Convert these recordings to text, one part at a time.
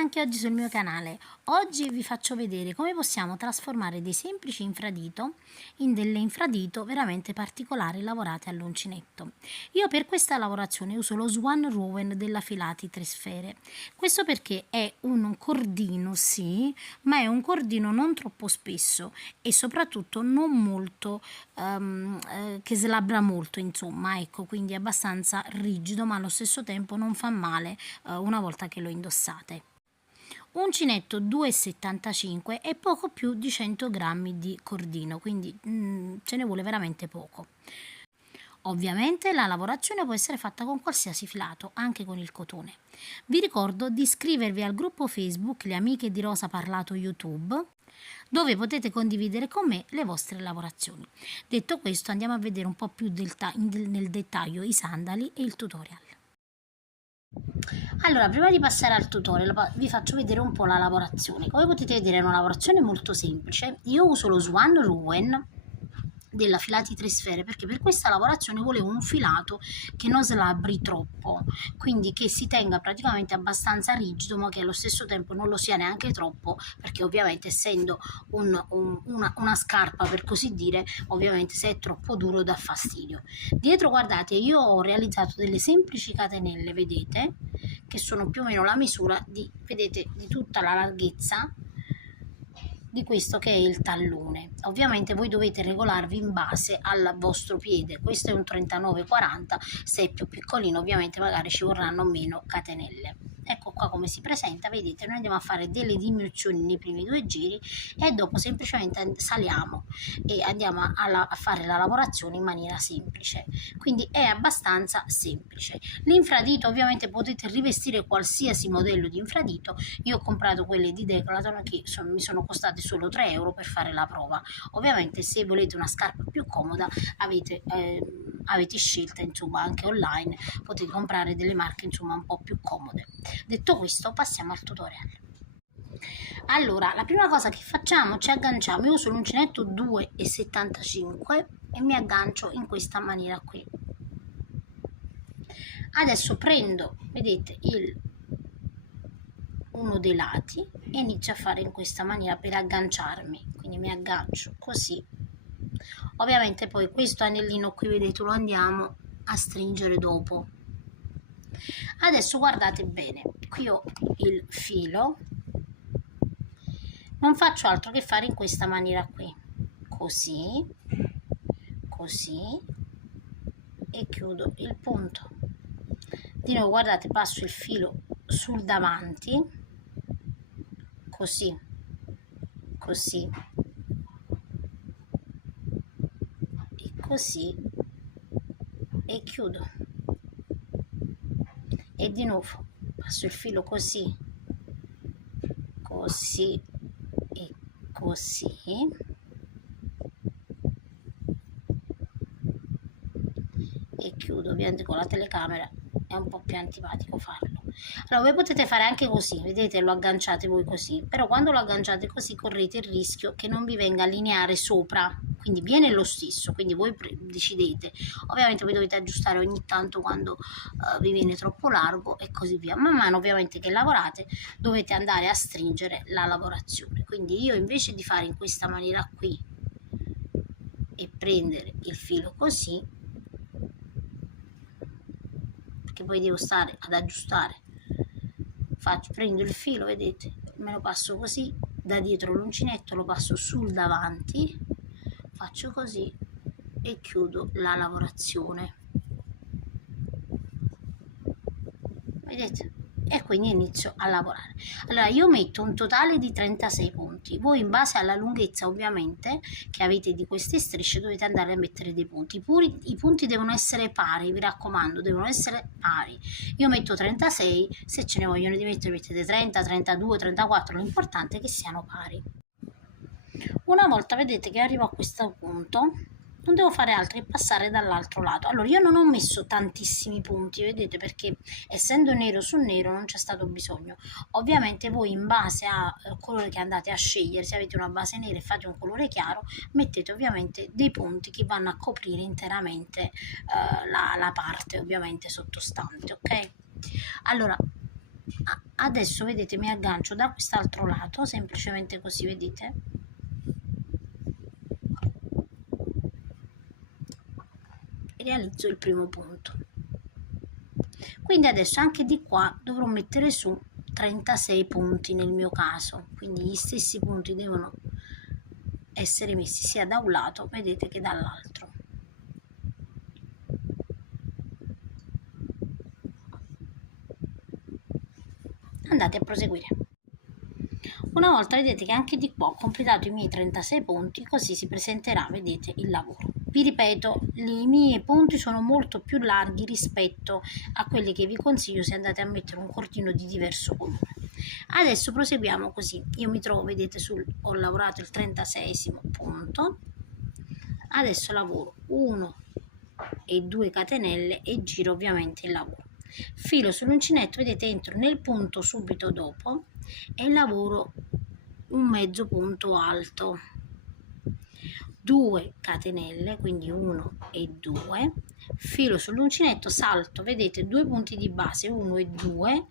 anche oggi sul mio canale. Oggi vi faccio vedere come possiamo trasformare dei semplici infradito in delle infradito veramente particolari lavorate all'uncinetto. Io per questa lavorazione uso lo Swan Rowan della Filati 3 Sfere. Questo perché è un cordino, sì, ma è un cordino non troppo spesso e soprattutto non molto che slabra molto, insomma, ecco, quindi è abbastanza rigido, ma allo stesso tempo non fa male una volta che lo indossate. Uncinetto 2,75 e poco più di 100 grammi di cordino, quindi ce ne vuole veramente poco. Ovviamente la lavorazione può essere fatta con qualsiasi filato, anche con il cotone. Vi ricordo di iscrivervi al gruppo Facebook Le Amiche di Rosa Parlato YouTube, dove potete condividere con me le vostre lavorazioni. Detto questo, andiamo a vedere un po' più nel dettaglio i sandali e il tutorial. Allora, prima di passare al tutorial vi faccio vedere un po' la lavorazione. Come potete vedere è una lavorazione molto semplice. Io uso lo Swan Rowan della Filati 3 Sfere perché per questa lavorazione volevo un filato che non slabri troppo, quindi che si tenga praticamente abbastanza rigido ma che allo stesso tempo non lo sia neanche troppo, perché ovviamente essendo una scarpa, per così dire, ovviamente se è troppo duro dà fastidio. Dietro, guardate, io ho realizzato delle semplici catenelle, vedete, che sono più o meno la misura di, vedete, di tutta la larghezza di questo che è il tallone. Ovviamente voi dovete regolarvi in base al vostro piede. Questo è un 39-40, se è più piccolino ovviamente magari ci vorranno meno catenelle. Ecco qua come si presenta, vedete, noi andiamo a fare delle diminuzioni nei primi due giri e dopo semplicemente saliamo e andiamo a fare la lavorazione in maniera semplice, quindi è abbastanza semplice. L'infradito ovviamente potete rivestire qualsiasi modello di infradito. Io ho comprato quelle di Decathlon che mi sono costate solo 3 euro per fare la prova. Ovviamente se volete una scarpa più comoda avete scelta, insomma, anche online potete comprare delle marche insomma un po' più comode. Detto questo, passiamo al tutorial. Allora, la prima cosa che facciamo, ci agganciamo. Io uso l'uncinetto 2,75 e mi aggancio in questa maniera qui. Adesso prendo, vedete, uno dei lati e inizio a fare in questa maniera per agganciarmi, quindi mi aggancio così. Ovviamente poi questo anellino qui, vedete, lo andiamo a stringere dopo. Adesso guardate bene, qui ho il filo, non faccio altro che fare in questa maniera qui, così, così, e chiudo il punto. Di nuovo, guardate, passo il filo sul davanti, così, così, e così, e chiudo. E di nuovo passo il filo così, così e così, e chiudo. Ovviamente con la telecamera è un po' più antipatico farlo. Allora voi potete fare anche così, vedete, lo agganciate voi così, però quando lo agganciate così correte il rischio che non vi venga a lineare sopra, quindi viene lo stesso, quindi voi decidete. Ovviamente voi dovete aggiustare ogni tanto quando vi viene troppo largo e così via. Man mano ovviamente che lavorate dovete andare a stringere la lavorazione, quindi io invece di fare in questa maniera qui e prendere il filo così, perché poi devo stare ad aggiustare, prendo il filo, vedete, me lo passo così da dietro l'uncinetto, lo passo sul davanti, faccio così e chiudo la lavorazione, vedete, e quindi inizio a lavorare. Allora io metto un totale di 36 punti, voi in base alla lunghezza ovviamente che avete di queste strisce dovete andare a mettere dei punti. I punti devono essere pari, vi raccomando, devono essere pari. Io metto 36, se ce ne vogliono di mettere mettete 30, 32, 34, l'importante è che siano pari. Una volta vedete che arrivo a questo punto non devo fare altro che passare dall'altro lato. Allora io non ho messo tantissimi punti, vedete, perché essendo nero su nero non c'è stato bisogno. Ovviamente voi in base al colore che andate a scegliere, se avete una base nera e fate un colore chiaro, mettete ovviamente dei punti che vanno a coprire interamente la parte ovviamente sottostante, ok? Allora adesso vedete mi aggancio da quest'altro lato, semplicemente così, vedete, e realizzo il primo punto. Quindi adesso anche di qua dovrò mettere su 36 punti nel mio caso, quindi gli stessi punti devono essere messi sia da un lato, vedete, che dall'altro. Andate a proseguire. Una volta vedete che anche di qua ho completato i miei 36 punti, così si presenterà, vedete, il lavoro. Vi ripeto, i miei punti sono molto più larghi rispetto a quelli che vi consiglio se andate a mettere un cordino di diverso colore. Adesso proseguiamo così. Io mi trovo, vedete, ho lavorato il 36esimo punto. Adesso lavoro 1 e 2 catenelle e giro ovviamente il lavoro. Filo sull'uncinetto, vedete, entro nel punto subito dopo e lavoro un mezzo punto alto, 2 catenelle, quindi 1 e 2, filo sull'uncinetto, salto, vedete, 2 punti di base, 1 e 2,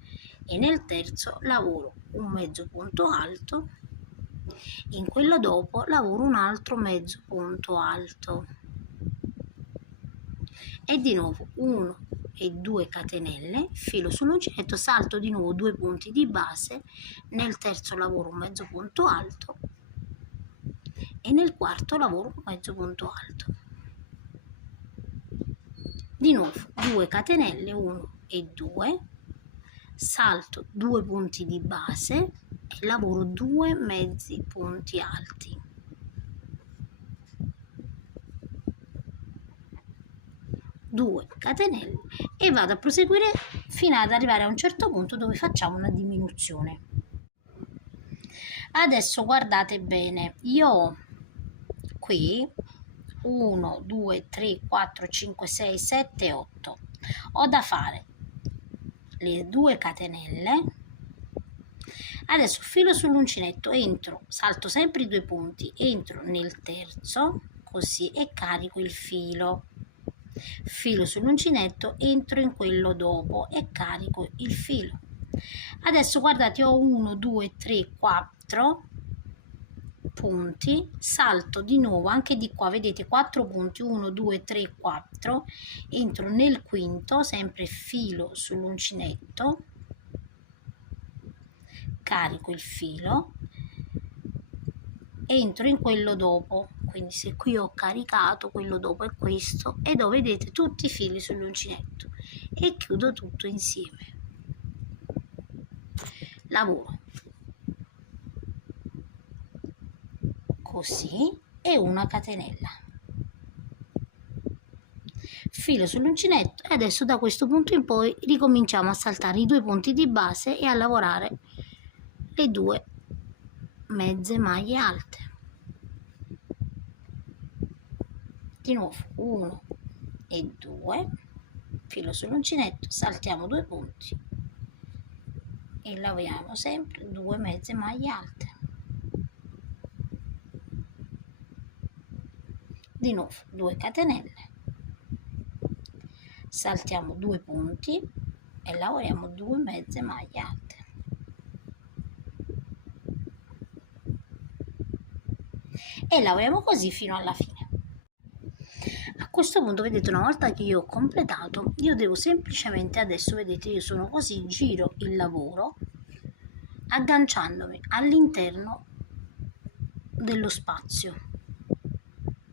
e nel terzo lavoro un mezzo punto alto, in quello dopo lavoro un altro mezzo punto alto e di nuovo 1 e 2 catenelle, filo sull'uncinetto, salto di nuovo 2 punti di base, nel terzo lavoro un mezzo punto alto e nel quarto lavoro un mezzo punto alto. Di nuovo 2 catenelle, 1 e 2, salto 2 punti di base e lavoro 2 mezzi punti alti. Due catenelle e vado a proseguire fino ad arrivare a un certo punto dove facciamo una diminuzione. Adesso guardate bene, io ho qui 1 2 3 4 5 6 7 8, ho da fare le 2 catenelle. Adesso filo sull'uncinetto, entro, salto sempre i 2 punti, entro nel terzo così e carico il filo. Filo sull'uncinetto, entro in quello dopo e carico il filo. Adesso guardate, ho 1 2 3 4 punti, salto di nuovo anche di qua, vedete, 4 punti, 1 2 3 4, entro nel quinto, sempre filo sull'uncinetto, carico il filo, entro in quello dopo, quindi se qui ho caricato, quello dopo è questo, ed ho, vedete, tutti i fili sull'uncinetto e chiudo tutto insieme. Lavoro così e una catenella, filo sull'uncinetto e adesso da questo punto in poi ricominciamo a saltare i 2 punti di base e a lavorare le 2 mezze maglie alte. Di nuovo 1 e 2, filo sull'uncinetto, saltiamo 2 punti e lavoriamo sempre 2 mezze maglie alte. Di nuovo 2 catenelle, saltiamo 2 punti e lavoriamo 2 mezze maglie alte. E lavoriamo così fino alla fine. A questo punto, vedete, una volta che io ho completato, io devo semplicemente, adesso vedete, io sono così, giro il lavoro agganciandomi all'interno dello spazio,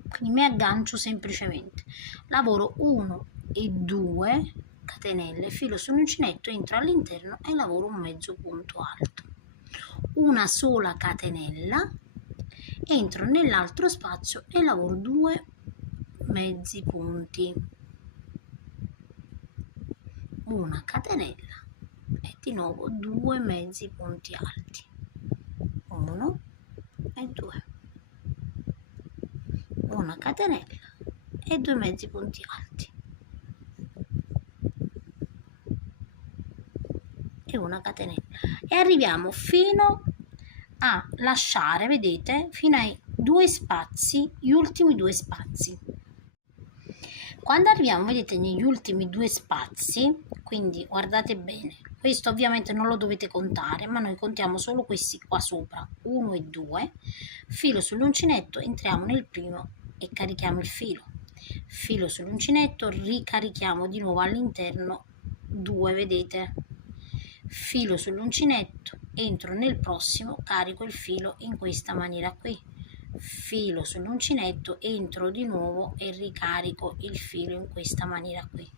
quindi mi aggancio semplicemente, lavoro 1 e 2 catenelle, filo sull'uncinetto, entro all'interno e lavoro un mezzo punto alto, una sola catenella, entro nell'altro spazio e lavoro 2 mezzi punti, una catenella e di nuovo 2 mezzi punti alti, 1 e 2, una catenella e 2 mezzi punti alti e una catenella e arriviamo fino a lasciare, vedete, fino ai 2 spazi, gli ultimi 2 spazi. Quando arriviamo, vedete, negli ultimi 2 spazi, quindi guardate bene, questo ovviamente non lo dovete contare, ma noi contiamo solo questi qua sopra, 1 e 2, filo sull'uncinetto, entriamo nel primo e carichiamo il filo sull'uncinetto, ricarichiamo di nuovo all'interno 2, vedete, filo sull'uncinetto, entro nel prossimo, carico il filo in questa maniera qui, filo sull'uncinetto, entro di nuovo e ricarico il filo in questa maniera qui.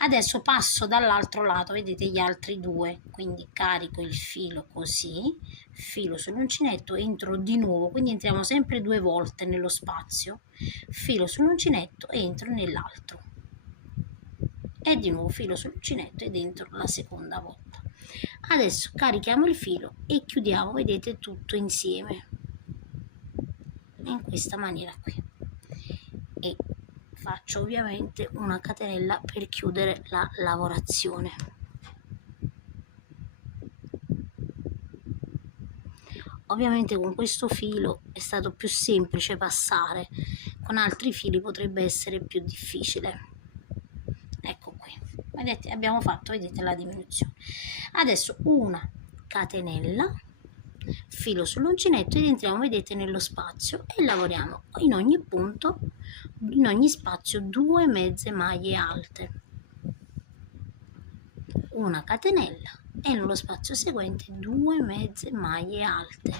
Adesso passo dall'altro lato, vedete gli altri due, quindi carico il filo così, filo sull'uncinetto, entro di nuovo, quindi entriamo sempre 2 volte nello spazio, filo sull'uncinetto, entro nell'altro e di nuovo filo sull'uncinetto ed entro la seconda volta. Adesso carichiamo il filo e chiudiamo, vedete, tutto insieme in questa maniera qui e faccio ovviamente una catenella per chiudere la lavorazione. Ovviamente con questo filo è stato più semplice passare, con altri fili potrebbe essere più difficile. Ecco qui, vedete, abbiamo fatto, vedete, la diminuzione. Adesso una catenella, filo sull'uncinetto ed entriamo, vedete, nello spazio e lavoriamo in ogni punto, in ogni spazio, 2 mezze maglie alte, una catenella e nello spazio seguente 2 mezze maglie alte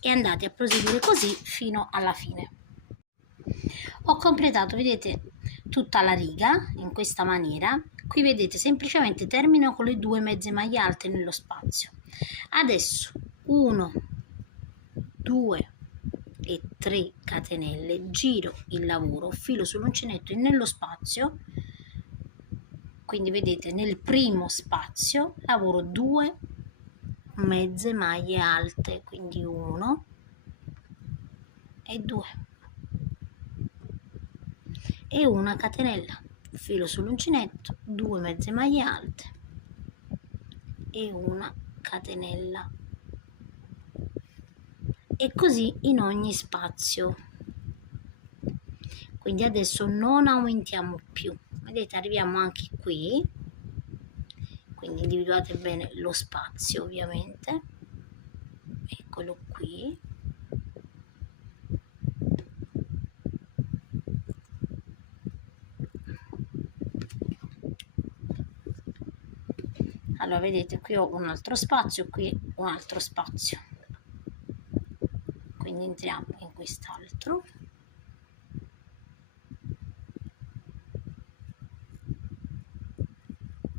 e andate a proseguire così fino alla fine. Ho completato, vedete, tutta la riga in questa maniera. Qui vedete semplicemente termino con le 2 mezze maglie alte nello spazio. Adesso 1, 2 e 3 catenelle, giro il lavoro, filo sull'uncinetto e nello spazio, quindi vedete nel primo spazio lavoro 2 mezze maglie alte, quindi 1 e 2 e una catenella, filo sull'uncinetto, 2 mezze maglie alte e una catenella e così in ogni spazio. Quindi adesso non aumentiamo più, vedete, arriviamo anche qui, quindi individuate bene lo spazio, ovviamente, eccolo qui. Allora vedete, qui ho un altro spazio, qui un altro spazio, quindi entriamo in quest'altro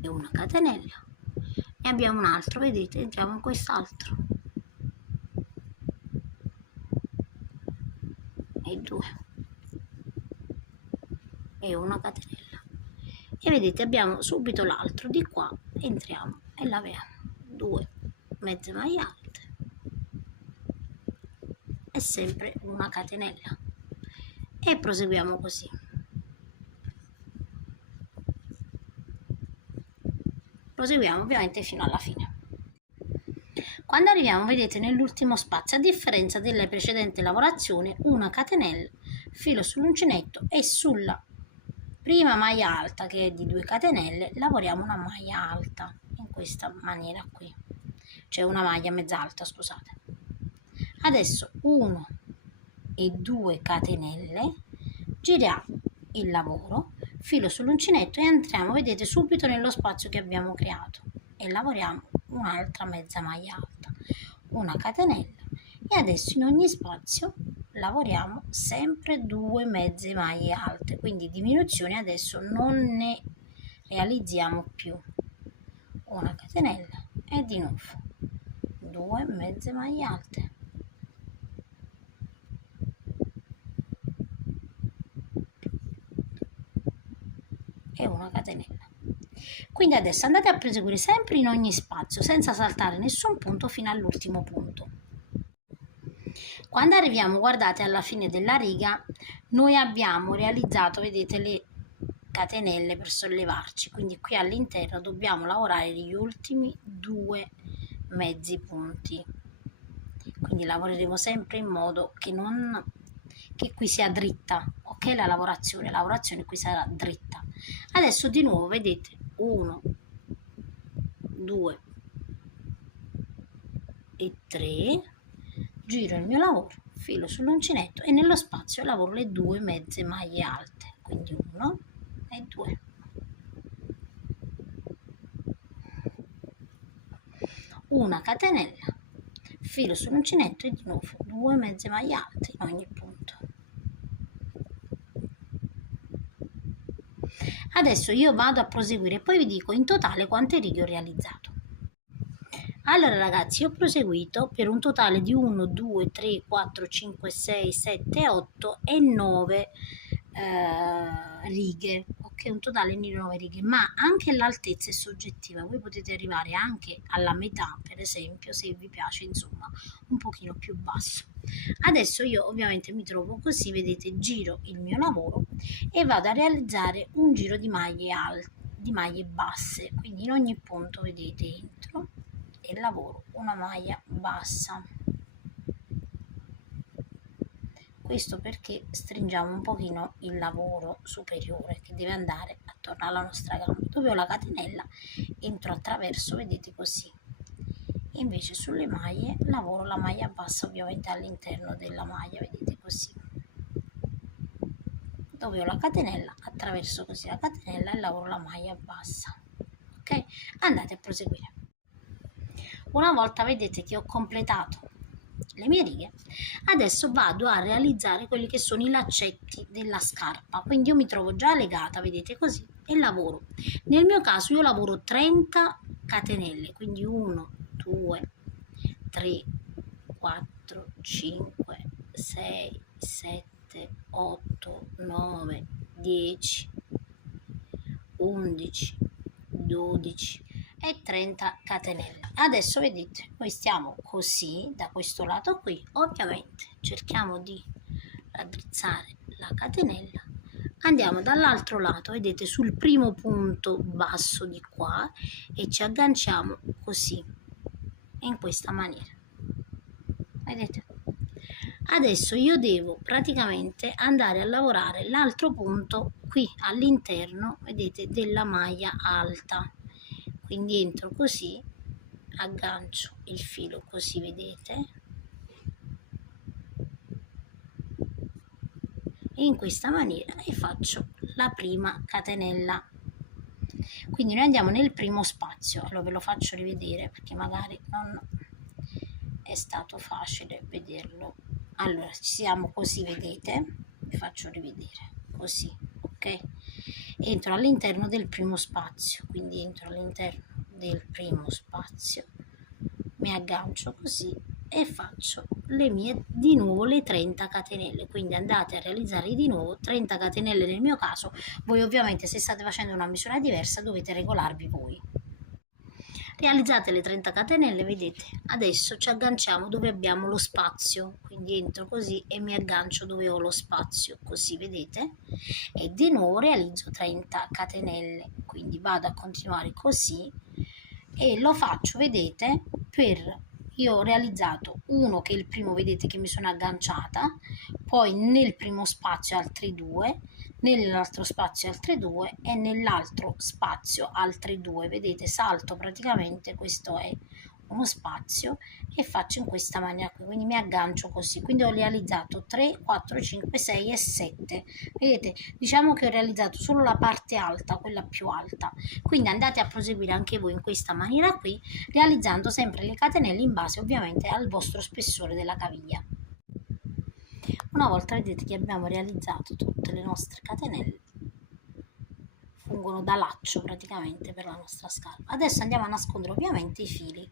e una catenella e abbiamo un altro, vedete, entriamo in quest'altro e 2 e una catenella e vedete abbiamo subito l'altro, di qua entriamo e laviamo 2 mezze maglie alte e sempre una catenella e proseguiamo così. Proseguiamo ovviamente fino alla fine. Quando arriviamo, vedete, nell'ultimo spazio, a differenza delle precedenti lavorazioni, una catenella, filo sull'uncinetto e sulla prima maglia alta, che è di 2 catenelle, lavoriamo una maglia alta in questa maniera qui, cioè una maglia mezza alta, scusate. Adesso 1 e 2 catenelle, giriamo il lavoro, filo sull'uncinetto e entriamo, vedete, subito nello spazio che abbiamo creato e lavoriamo un'altra mezza maglia alta, una catenella e adesso in ogni spazio lavoriamo sempre 2 mezze maglie alte, quindi diminuzioni adesso non ne realizziamo più, una catenella e di nuovo 2 mezze maglie alte e una catenella. Quindi adesso andate a proseguire sempre in ogni spazio senza saltare nessun punto fino all'ultimo punto. Quando arriviamo, guardate, alla fine della riga noi abbiamo realizzato, vedete, le catenelle per sollevarci, quindi qui all'interno dobbiamo lavorare gli ultimi 2 mezzi punti, quindi lavoreremo sempre in modo che che qui sia dritta, ok? La lavorazione qui sarà dritta. Adesso di nuovo vedete 1, 2 e 3, giro il mio lavoro, filo sull'uncinetto e nello spazio lavoro le 2 mezze maglie alte, quindi 1 e 2. Una catenella, filo sull'uncinetto e di nuovo 2 mezze maglie alte in ogni punto. Adesso io vado a proseguire e poi vi dico in totale quante righe ho realizzato. Allora ragazzi, io ho proseguito per un totale di 1, 2, 3, 4, 5, 6, 7, 8 e 9 righe, ok? Un totale di 9 righe, ma anche l'altezza è soggettiva, voi potete arrivare anche alla metà, per esempio, se vi piace, insomma, un pochino più basso. Adesso io ovviamente mi trovo così, vedete, giro il mio lavoro e vado a realizzare un giro di maglie alte, di maglie basse, quindi in ogni punto, vedete, entro e lavoro una maglia bassa. Questo perché stringiamo un pochino il lavoro superiore che deve andare attorno alla nostra gamba. Dove ho la catenella entro attraverso, vedete, così. Invece sulle maglie lavoro la maglia bassa ovviamente all'interno della maglia, vedete, così. Dove ho la catenella attraverso così la catenella e lavoro la maglia bassa. Ok? Andate a proseguire. Una volta vedete che ho completato le mie righe, adesso vado a realizzare quelli che sono i laccetti della scarpa, quindi io mi trovo già legata, vedete, così, e lavoro. Nel mio caso io lavoro 30 catenelle, quindi 1, 2, 3, 4, 5, 6, 7, 8, 9, 10, 11, 12 e 30 catenelle. Adesso vedete, noi stiamo così da questo lato qui, ovviamente cerchiamo di raddrizzare la catenella, andiamo dall'altro lato, vedete, sul primo punto basso di qua e ci agganciamo così, in questa maniera, vedete. Adesso io devo praticamente andare a lavorare l'altro punto qui all'interno, vedete, della maglia alta, quindi entro così, aggancio il filo così, vedete, in questa maniera e faccio la prima catenella. Quindi noi andiamo nel primo spazio, allora ve lo faccio rivedere perché magari non è stato facile vederlo. Allora ci siamo così, vedete, vi faccio rivedere così, ok? Entro all'interno del primo spazio, quindi entro all'interno del primo spazio, mi aggancio così e faccio le mie di nuovo le 30 catenelle. Quindi andate a realizzare di nuovo 30 catenelle nel mio caso. Voi ovviamente se state facendo una misura diversa dovete regolarvi voi. Realizzate le 30 catenelle, vedete, adesso ci agganciamo dove abbiamo lo spazio, quindi entro così e mi aggancio dove ho lo spazio, così, vedete, e di nuovo realizzo 30 catenelle, quindi vado a continuare così e lo faccio, vedete, io ho realizzato uno che è il primo, vedete che mi sono agganciata, poi nel primo spazio altri 2, nell'altro spazio altre 2 e nell'altro spazio altre 2, vedete, salto praticamente, questo è uno spazio e faccio in questa maniera qui, quindi mi aggancio così, quindi ho realizzato 3, 4, 5, 6 e 7, vedete, diciamo che ho realizzato solo la parte alta, quella più alta, quindi andate a proseguire anche voi in questa maniera qui, realizzando sempre le catenelle in base ovviamente al vostro spessore della caviglia. Una volta vedete che abbiamo realizzato tutte le nostre catenelle, fungono da laccio praticamente per la nostra scarpa. Adesso andiamo a nascondere ovviamente i fili